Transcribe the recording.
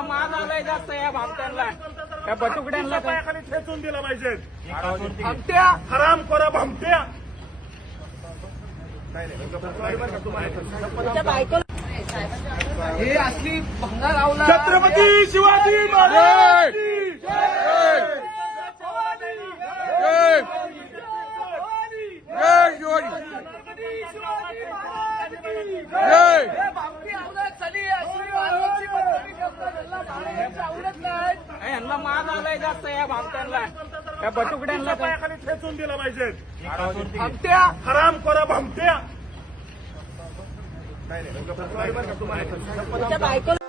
मान आलाय जास्त या भागांना त्या बटुकड्यांना पायाखाली ठेचून दिलं पाहिजे आमट्या खराम खोरा भाट्या बायकोला हे असली भंगार छत्रपती शिवाजी महाराज माग आलाय जास्त या या बटुकड्यांना पायाखाली दिलं पाहिजे भांगत्या खराम करू नये